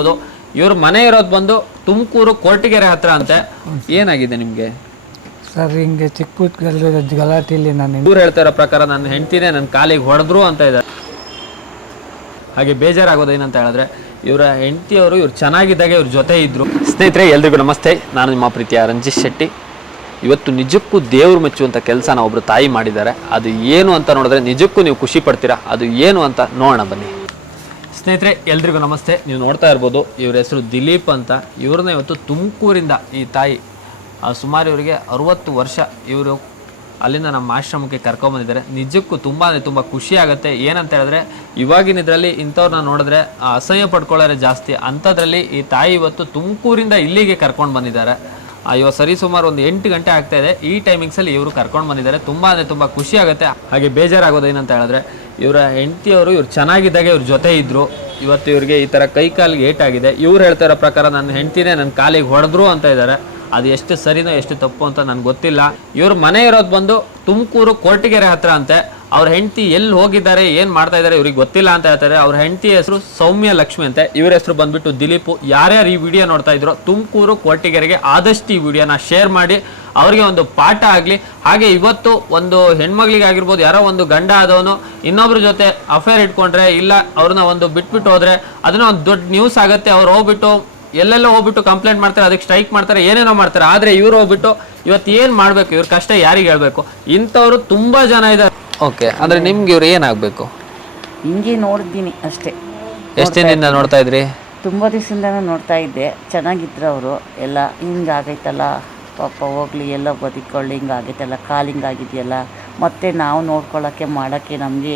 ನೋಡ್ಬೋದು ಇವ್ರ ಮನೆ ಇರೋದು ಬಂದು ತುಮಕೂರು ಕೋರ್ಟಿಗೆರೆ ಹತ್ರ ಅಂತೆ. ಏನಾಗಿದೆ ನಿಮಗೆ? ಸರ್ ಹಿಂಗೆ ಚಿಕ್ಕ ಪುಟ್ಟ ಗಲಾಟೆಯಲ್ಲಿ ನಾನು ಇವ್ರು ಹೇಳ್ತಾ ಇರೋ ಪ್ರಕಾರ ನನ್ನ ಹೆಂಡ್ತಿನೇ ನನ್ನ ಕಾಲಿಗೆ ಹೊಡೆದ್ರು ಅಂತ ಇದ್ದಾರೆ ಹಾಗೆ ಬೇಜಾರಾಗೋದು ಏನಂತ ಹೇಳಿದ್ರೆ ಇವರ ಹೆಂಡತಿಯವರು ಇವ್ರು ಚೆನ್ನಾಗಿದ್ದಾಗ ಇವ್ರ ಜೊತೆ ಇದ್ರು. ಸ್ನೇಹಿತರೆ ಎಲ್ರಿಗೂ ನಮಸ್ತೆ. ನಾನು ನಿಮ್ಮ ಪ್ರೀತಿಯ ರಂಜಿತ್ ಶೆಟ್ಟಿ. ಇವತ್ತು ನಿಜಕ್ಕೂ ದೇವ್ರು ಮೆಚ್ಚುವಂಥ ಕೆಲಸನ ಒಬ್ಬರು ತಾಯಿ ಮಾಡಿದ್ದಾರೆ. ಅದು ಏನು ಅಂತ ನೋಡಿದ್ರೆ ನಿಜಕ್ಕೂ ನೀವು ಖುಷಿ ಪಡ್ತೀರಾ? ಅದು ಏನು ಅಂತ ನೋಡೋಣ ಬನ್ನಿ. ಸ್ನೇಹಿತರೆ, ಎಲ್ರಿಗೂ ನಮಸ್ತೆ. ನೀವು ನೋಡ್ತಾ ಇರ್ಬೋದು, ಇವ್ರ ಹೆಸರು ದಿಲೀಪ್ ಅಂತ. ಇವ್ರನ್ನ ಇವತ್ತು ತುಮಕೂರಿಂದ ಈ ತಾಯಿ ಸುಮಾರು ಇವರಿಗೆ ಅರುವತ್ತು ವರ್ಷ ಇವರು ಅಲ್ಲಿಂದ ನಮ್ಮ ಆಶ್ರಮಕ್ಕೆ ಕರ್ಕೊಂಬಂದಿದ್ದಾರೆ ನಿಜಕ್ಕೂ ತುಂಬಾ ಅಂದರೆ ತುಂಬ ಖುಷಿ ಆಗುತ್ತೆ. ಏನಂತ ಹೇಳಿದ್ರೆ, ಇವಾಗಿನ ಇದರಲ್ಲಿ ಇಂಥವ್ರನ್ನ ನೋಡಿದ್ರೆ ಅಸಹ್ಯ ಪಡ್ಕೊಳ್ಳೋರೆ ಜಾಸ್ತಿ. ಅಂಥದ್ರಲ್ಲಿ ಈ ತಾಯಿ ಇವತ್ತು ತುಮಕೂರಿಂದ ಇಲ್ಲಿಗೆ ಕರ್ಕೊಂಡು ಬಂದಿದ್ದಾರೆ. ಇವಾಗ ಸರಿ ಸುಮಾರು ಒಂದು ಎಂಟು ಗಂಟೆ ಆಗ್ತಾ ಇದೆ. ಈ ಟೈಮಿಂಗ್ಸಲ್ಲಿ ಇವರು ಕರ್ಕೊಂಡು ಬಂದಿದ್ದಾರೆ. ತುಂಬ ಅಂದರೆ ತುಂಬ ಖುಷಿ ಆಗುತ್ತೆ. ಹಾಗೆ ಬೇಜಾರಾಗೋದು ಏನಂತ ಹೇಳಿದ್ರೆ ಇವರ ಹೆಂಡತಿಯವರು, ಇವ್ರು ಚೆನ್ನಾಗಿದ್ದಾಗ ಇವ್ರ ಜೊತೆ ಇದ್ರು. ಇವತ್ತು ಇವ್ರಿಗೆ ಈ ಥರ ಕೈ ಕಾಲಿಗೆ ಏಟಾಗಿದೆ ಇವ್ರು ಹೇಳ್ತಾ ಇರೋ ಪ್ರಕಾರ ನನ್ನ ಹೆಂಡತಿನೇ ನನ್ನ ಕಾಲಿಗೆ ಹೊಡೆದ್ರು ಅಂತ ಇದ್ದಾರೆ. ಅದು ಎಷ್ಟು ಸರಿನೋ, ಎಷ್ಟು ತಪ್ಪು ಅಂತ ನನಗೆ ಗೊತ್ತಿಲ್ಲ. ಇವ್ರ ಮನೆ ಇರೋದು ಬಂದು ತುಮಕೂರು ಕೋರ್ಟಿಗೆರೆ ಹತ್ರ ಅಂತೆ. ಅವ್ರ ಹೆಂಡತಿ ಎಲ್ಲಿ ಹೋಗಿದ್ದಾರೆ, ಏನು ಮಾಡ್ತಾ ಇದ್ದಾರೆ, ಇವ್ರಿಗೆ ಗೊತ್ತಿಲ್ಲ ಅಂತ ಹೇಳ್ತಾರೆ. ಅವ್ರ ಹೆಂಡತಿ ಹೆಸರು ಸೌಮ್ಯ ಲಕ್ಷ್ಮಿ ಅಂತೆ. ಇವ್ರ ಹೆಸರು ಬಂದ್ಬಿಟ್ಟು ದಿಲೀಪ್. ಯಾರ್ಯಾರು ಈ ವಿಡಿಯೋ ನೋಡ್ತಾ ಇದ್ರು, ತುಮಕೂರು ಕೋಟಿಗೆರೆಗೆ ಆದಷ್ಟು ಈ ವಿಡಿಯೋನ ಶೇರ್ ಮಾಡಿ. ಅವರಿಗೆ ಒಂದು ಪಾಠ ಆಗಲಿ. ಹಾಗೆ ಇವತ್ತು ಒಂದು ಹೆಣ್ಮಗಳಿಗಾಗಿರ್ಬೋದು, ಯಾರೋ ಒಂದು ಗಂಡ ಆದವನು, ಇನ್ನೊಬ್ರ ಜೊತೆ ಅಫೇರ್ ಇಟ್ಕೊಂಡ್ರೆ, ಇಲ್ಲ ಅವ್ರನ್ನ ಒಂದು ಬಿಟ್ಬಿಟ್ಟು ಹೋದ್ರೆ, ಅದನ್ನ ಒಂದು ದೊಡ್ಡ ನ್ಯೂಸ್ ಆಗುತ್ತೆ. ಅವ್ರು ಹೋಗ್ಬಿಟ್ಟು ಎಲ್ಲೆಲ್ಲೋ ಹೋಗ್ಬಿಟ್ಟು ಕಂಪ್ಲೇಂಟ್ ಮಾಡ್ತಾರೆ ಅದಕ್ಕೆ ಸ್ಟ್ರೈಕ್ ಮಾಡ್ತಾರೆ ಏನೇನೋ ಮಾಡ್ತಾರೆ. ಆದ್ರೆ ಇವ್ರು ಹೋಗ್ಬಿಟ್ಟು ಇವತ್ತು ಏನು ಮಾಡಬೇಕು? ಇವ್ರ ಕಷ್ಟ ಯಾರಿಗೆ ಹೇಳಬೇಕು? ಇಂಥವ್ರು ತುಂಬಾ ಜನ ಇದ್ದಾರೆ. ಓಕೆ ಅಂದರೆ ನಿಮ್ಗೆ ಇವ್ರು ಏನಾಗ್ಬೇಕು ಹಿಂಗೆ ನೋಡಿದ್ದೀನಿ ಅಷ್ಟೇ. ಎಷ್ಟು ದಿನದಿಂದ ನೋಡ್ತಾ ಇದ್ರಿ? ತುಂಬ ದಿವಸದಿಂದನೂ ನೋಡ್ತಾ ಇದ್ದೆ. ಚೆನ್ನಾಗಿದ್ರು ಅವರು. ಎಲ್ಲ ಹಿಂಗಾಗೈತಲ್ಲ ಪಾಪ ಹೋಗ್ಲಿ ಎಲ್ಲ ಬದುಕೊಳ್ಳಿ ಹಿಂಗಾಗೈತಲ್ಲ ಕಾಲು ಆಗಿದೆಯಲ್ಲ? ಮತ್ತೆ ನಾವು ನೋಡ್ಕೊಳ್ಳೋಕ್ಕೆ ಮಾಡೋಕ್ಕೆ ನಮಗೆ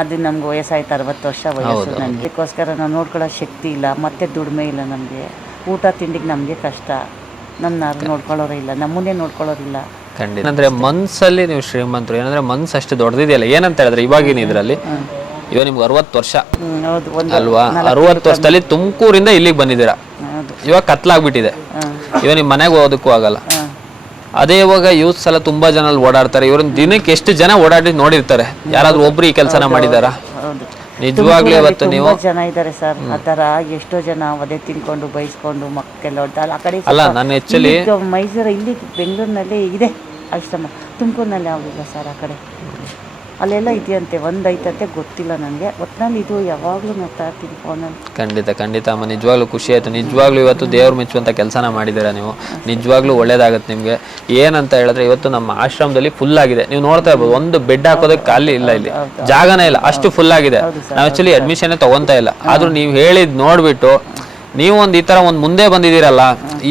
ಅದು ನಮ್ಗೆ ವಯಸ್ಸಾಯ್ತು ಅರವತ್ತು ವರ್ಷ ವಯಸ್ಸು ನನಗೆ ಅದಕ್ಕೋಸ್ಕರ ನಾವು ನೋಡ್ಕೊಳ್ಳೋ ಶಕ್ತಿ ಇಲ್ಲ ಮತ್ತೆ ದುಡಿಮೆ ಇಲ್ಲ ನಮಗೆ. ಊಟ ತಿಂಡಿಗೆ ನಮಗೆ ಕಷ್ಟ. ನಮ್ಮ ಯಾರು ನೋಡ್ಕೊಳ್ಳೋರೇ ಇಲ್ಲ ನಮ್ಮನ್ನೇ ನೋಡ್ಕೊಳ್ಳೋರಿಲ್ಲ ಖಂಡಿತ. ಅಂದ್ರೆ ಮನ್ಸಲ್ಲಿ ನೀವು ಶ್ರೀಮಂತರು ಏನಂದ್ರೆ ಮನ್ಸು ಅಷ್ಟು ದೊಡ್ಡದಿದೆಯಲ್ಲ ಏನಂತ ಹೇಳಿದ್ರೆ ಇವಾಗಿನ ಇದರಲ್ಲಿ? ಇವಾಗ ನಿಮ್ಗೆ ಅರವತ್ತು ವರ್ಷ. ಹೌದು ಒಂದು ಅಲ್ವಾ? ಅರವತ್ತು ವರ್ಷದಲ್ಲಿ ತುಮಕೂರಿಂದ ಇಲ್ಲಿಗೆ ಬಂದಿದ್ದೀರಾ? ಇವಾಗ ಕತ್ಲಾಗ್ಬಿಟ್ಟಿದೆ. ಇವಾಗ ನಿಮ್ಮ ಮನೆಗೆ ಹೋಗೋದಕ್ಕೂ ಆಗಲ್ಲ. ಅದೇ ಇವಾಗ ಯೂತ್ಸ್ ಎಲ್ಲ ತುಂಬಾ ಜನ ಅಲ್ಲಿ ಓಡಾಡ್ತಾರೆ. ಇವ್ರನ್ನ ದಿನಕ್ಕೆ ಎಷ್ಟು ಜನ ಓಡಾಡಿ ನೋಡಿರ್ತಾರೆ. ಯಾರಾದ್ರೂ ಒಬ್ರು ಈ ಕೆಲಸನ ಮಾಡಿದಾರ? ಹೌದು ನಿಜವಾಗ್ಲೂ ಇವತ್ತು ನೀವು ತುಂಬಾ ಜನ ಇದ್ದಾರೆ ಸರ್. ಆ ಥರ ಎಷ್ಟೋ ಜನ ಒದೆ ತಿನ್ಕೊಂಡು ಬೈಸ್ಕೊಂಡು ಮಕ್ಕಳೆಲ್ಲ ಹೊಡ್ತಾರೆ ಆ ಕಡೆ ಅಲ್ಲ ಸ್ವಲ್ಪ ನಾನು ಈಗ ಮೈಸೂರು ಇಲ್ಲಿ ಬೆಂಗಳೂರಿನಲ್ಲಿ ಇದೆ. ಆಶ್ರಮ ತುಮಕೂರಿನಲ್ಲಿ ಆಗಿಲ್ಲ ಸರ್ ಆ ಕಡೆ. ಅಲ್ಲೆಲ್ಲ ಇದೆಯಂತೆ? ಒಂದು ಐತಂತೆ? ಗೊತ್ತಿಲ್ಲ ನನಗೆ ಒಟ್ಟಿನಲ್ಲಿ ಇದು ಯಾವಾಗಲೂ ನೋಡ್ತಾ ಇರ್ತೀನಿ ಫೋನಲ್ಲಿ. ಖಂಡಿತ ಖಂಡಿತ ಅಮ್ಮ. ನಿಜವಾಗ್ಲೂ ಖುಷಿ ಆಯ್ತು. ನಿಜವಾಗ್ಲೂ ಇವತ್ತು ದೇವ್ರು ಮೆಚ್ಚುವಂತ ಕೆಲಸನ ಮಾಡಿದ್ದೀರಾ ನೀವು? ನಿಜವಾಗ್ಲೂ ಒಳ್ಳೇದಾಗುತ್ತೆ ನಿಮ್ಗೆ. ಏನಂತ ಹೇಳಿದ್ರೆ ಇವತ್ತು ನಮ್ಮ ಆಶ್ರಮದಲ್ಲಿ ಫುಲ್ ಆಗಿದೆ. ನೀವು ನೋಡ್ತಾ ಇರ್ಬೋದು ಒಂದು ಬೆಡ್ ಹಾಕೋದಕ್ಕೆ ಖಾಲಿ ಇಲ್ಲ ಇಲ್ಲಿ. ಜಾಗನೇ ಇಲ್ಲ. ಅಷ್ಟು ಫುಲ್ ಆಗಿದೆ. ನಾವು ಆಕ್ಚುಲಿ ಅಡ್ಮಿಷನ್ ತಗೊಂತಾ ಇಲ್ಲ. ಆದ್ರೂ ನೀವು ಹೇಳಿದ್ ನೋಡ್ಬಿಟ್ಟು ನೀವು ಒಂದು ಈ ಥರ ಒಂದು ಮುಂದೆ ಬಂದಿದ್ದೀರಲ್ಲ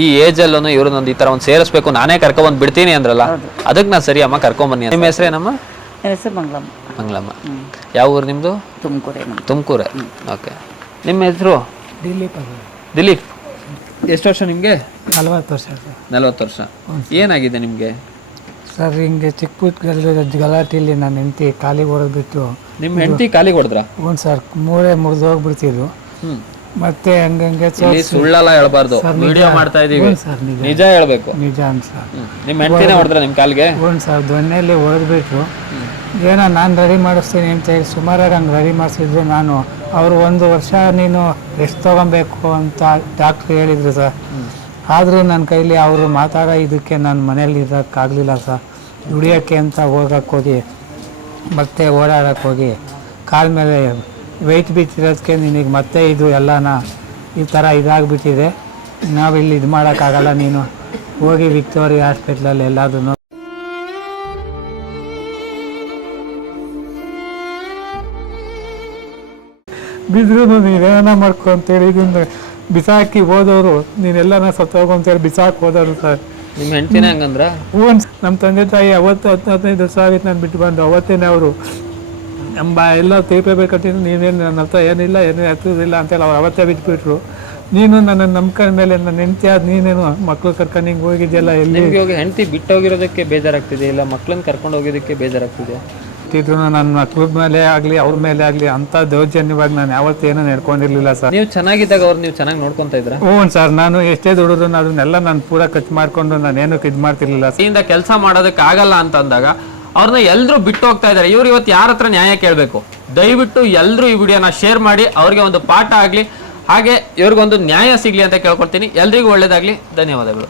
ಈ ಏಜ್ ಅಲ್ಲೂ ಇವ್ರನ್ನ ಒಂದು ಈ ಥರ ಒಂದು ಸೇರಿಸ್ಬೇಕು. ನಾನೇ ಕರ್ಕೊಂಡ್ ಬಿಡ್ತೀನಿ ಅಂದ್ರಲ್ಲ ಅದಕ್ಕೆ ನಾ ಸರಿ ಅಮ್ಮ ಕರ್ಕೊಂಬನ್ನಿ ನಿಮ್ಮ ಹೆಸರೇನಮ್ಮ? ನನ್ನ ಹೆಸರು ಮಂಗಳಮ್ಮ. ಮಂಗಳಮ್ಮ. ಯಾವ ಊರು ನಿಮ್ಮದು ತುಮಕೂರೇ ನಮ್ದು. ತುಮಕೂರೇ? ಓಕೆ. ನಿಮ್ಮ ಹೆಸರು? ದಿಲೀಪ್ ಅದು ದಿಲೀಪ್. ಎಷ್ಟು ವರ್ಷ ನಿಮಗೆ? ನಲ್ವತ್ತು ವರ್ಷ ಸರ್. ನಲವತ್ತು ವರ್ಷ. ಏನಾಗಿದೆ ನಿಮಗೆ? ಸರ್ ಹಿಂಗೆ ಚಿಕ್ಕ ಪುಟ್ಟ ಗಲ- ಗಲಾಟೆಯಲ್ಲಿ ನನ್ನ ಹೆಂಡತಿ ಕಾಲಿಗೆ ಹೊಡೆದ್ಬಿಟ್ಟು ನಿಮ್ಮ ಹೆಂಡತಿ ಕಾಲಿಗೆ ಹೊಡೆದ್ರ? ಹ್ಞೂ ಸರ್ ಮೂಳೆ ಮುರಿದು ಹೋಗ್ಬಿಡ್ತಿದ್ರು ಹ್ಮ್. ಮತ್ತೆ ಹಂಗಂಗೆ ಇಲ್ಲಿ ಸುಳ್ಳೆಲ್ಲ ಹೇಳ್ಬಾರ್ದು. ವಿಡಿಯೋ ಮಾಡ್ತಾ ಇದೀವಿ. ಹ್ಞೂ ಸರ್ ನಿಜ. ನಿಜ ಹೇಳ್ಬೇಕು. ನಿಜ ಅಂತ ಸರ್. ನಿಮ್ಮ ಹೆಂಡತಿನೇ ಹೊಡೆದ್ರ ನಿಮ್ಮ ಕಾಲಿಗೆ? ಹ್ಞೂ ಸರ್ ದೊಣ್ಣೆಯಲ್ಲಿ ಹೊಡೆದ್ಬಿಟ್ರು. ಏನೋ ನಾನು ರೆಡಿ ಮಾಡಿಸ್ತೀನಿ ಅಂತ ಹೇಳಿ ಸುಮಾರಾಗಿ ಹಂಗೆ ರೆಡಿ ಮಾಡಿಸಿದ್ರು ನಾನು. ಅವರು ಒಂದು ವರ್ಷ ನೀನು ರೆಸ್ಟ್ ತೊಗೊಬೇಕು ಅಂತ ಡಾಕ್ಟ್ರ್ ಹೇಳಿದ್ರು ಸರ್. ಆದರೂ ನನ್ನ ಕೈಲಿ ಅವರು ಮಾತಾಡೋ ಇದಕ್ಕೆ ನಾನು ಮನೇಲಿ ಇರೋಕ್ಕಾಗಲಿಲ್ಲ ಸರ್. ದುಡಿಯೋಕ್ಕೆ ಅಂತ ಹೋಗಕ್ಕೆ ಹೋಗಿ ಮತ್ತೆ ಓಡಾಡಕ್ಕೆ ಹೋಗಿ ಕಾಲ ಮೇಲೆ ವೆಯ್ಟ್ ಬಿಟ್ಟಿರೋದಕ್ಕೆ ನಿನಗೆ ಮತ್ತೆ ಇದು ಎಲ್ಲನ ಈ ಥರ ಇದಾಗ್ಬಿಟ್ಟಿದೆ. ನಾವಿಲ್ಲಿ ಇದು ಮಾಡೋಕ್ಕಾಗಲ್ಲ ನೀನು. ಹೋಗಿ ವಿಕ್ಟೋರಿಯಾ ಹಾಸ್ಪಿಟ್ಲಲ್ಲಿ ಎಲ್ಲದನ್ನು. ಬಿದ್ರು ನೀನೇನ ಮಾಡ್ಕೊ ಅಂತೇಳಿ ಇದನ್ನ ಬಿಸಾಕಿ ಹೋದವರು ನೀನೆಲ್ಲನ ಸತ್ತೋಗು ಅಂತೇಳಿ ಬಿಸಾಕಿ ಹೋದವರು ಸರ್. ನಿಮ್ಮ ಹೆಂಡತಿನೇ ಹಂಗಂದ್ರ? ಹ್ಞೂ ನಮ್ಮ ತಂದೆ ತಾಯಿ ಅವತ್ತು ಹತ್ತು ಹದಿನೈದು ವರ್ಷ ಆಗಿತ್ತು ನಾನು ಬಿಟ್ಟು ಬಂದು ಅವತ್ತೇನೆ ಅವರು. ನಮ್ಮ ಎಲ್ಲ ತೀರ್ಪೇಬೇಕಂತಿದ್ದು ನೀನೇನು ನನ್ನ ಹತ್ರ ಏನಿಲ್ಲ ಏನೂ ಎತ್ತದಿಲ್ಲ ಅಂತೇಳಿ ಅವ್ರು ಅವತ್ತೇ ಬಿಟ್ಬಿಟ್ರು. ನೀನು ನನ್ನ ನಂಬ್ಕೊಂಡ ಮೇಲೆ ನನ್ನ ಹೆಂಡತಿ ಆದ ನೀನೇನು ಮಕ್ಕಳು ಕರ್ಕೊಂಡು ಹಿಂಗೆ ಹೋಗಿದ್ಯಲ್ಲ ಎಲ್ಲಿ? ಹೋಗಿ ಹೆಂಡತಿ ಬಿಟ್ಟು ಹೋಗಿರೋದಕ್ಕೆ ಬೇಜಾರಾಗ್ತಿದೆ ಇಲ್ಲ ಮಕ್ಳನ್ನ ಕರ್ಕೊಂಡು ಹೋಗೋದಕ್ಕೆ ಬೇಜಾರಾಗ್ತಿದೆ? ಇದ್ರು ನನ್ನ ಮಕ್ಳ ಮೇಲೆ ಆಗಲಿ ಅವ್ರ ಮೇಲೆ ಆಗಲಿ ಅಂಥ ದೌರ್ಜನ್ಯವಾಗಿ ನಾನು ಯಾವತ್ತೂ ಏನೂ ನೆಡ್ಕೊಂಡಿರಲಿಲ್ಲ ಸರ್. ನೀವು ಚೆನ್ನಾಗಿದ್ದಾಗ ಅವ್ರು ನೀವು ಚೆನ್ನಾಗಿ ನೋಡ್ಕೊಂತ ಇದ್ರೆ? ಹ್ಞೂ ಸರ್ ನಾನು ಎಷ್ಟೇ ದುಡಿದ್ರು ಅದನ್ನೆಲ್ಲ ನಾನು ಪೂರ ಖರ್ಚು ಮಾಡಿಕೊಂಡು ನಾನು ಏನಕ್ಕೆ ಇದು ಮಾಡ್ತಿರ್ಲಿಲ್ಲ ಸರ್. ಇಂದ ಕೆಲಸ ಮಾಡೋದಕ್ಕೆ ಆಗಲ್ಲ ಅಂತ ಅಂದಾಗ ಅವ್ರನ್ನ ಎಲ್ಲರೂ ಬಿಟ್ಟು ಹೋಗ್ತಾ ಇದ್ದಾರೆ. ಇವ್ರು ಇವತ್ತು ಯಾರ ಹತ್ರ ನ್ಯಾಯ ಕೇಳಬೇಕು? ದಯವಿಟ್ಟು ಎಲ್ಲರೂ ಈ ವಿಡಿಯೋನ ಶೇರ್ ಮಾಡಿ, ಅವ್ರಿಗೆ ಒಂದು ಪಾಠ ಆಗಲಿ. ಹಾಗೆ ಇವ್ರಿಗೊಂದು ನ್ಯಾಯ ಸಿಗ್ಲಿ ಅಂತ ಕೇಳ್ಕೊಳ್ತೀನಿ ಎಲ್ರಿಗೂ ಒಳ್ಳೇದಾಗ್ಲಿ. ಧನ್ಯವಾದಗಳು.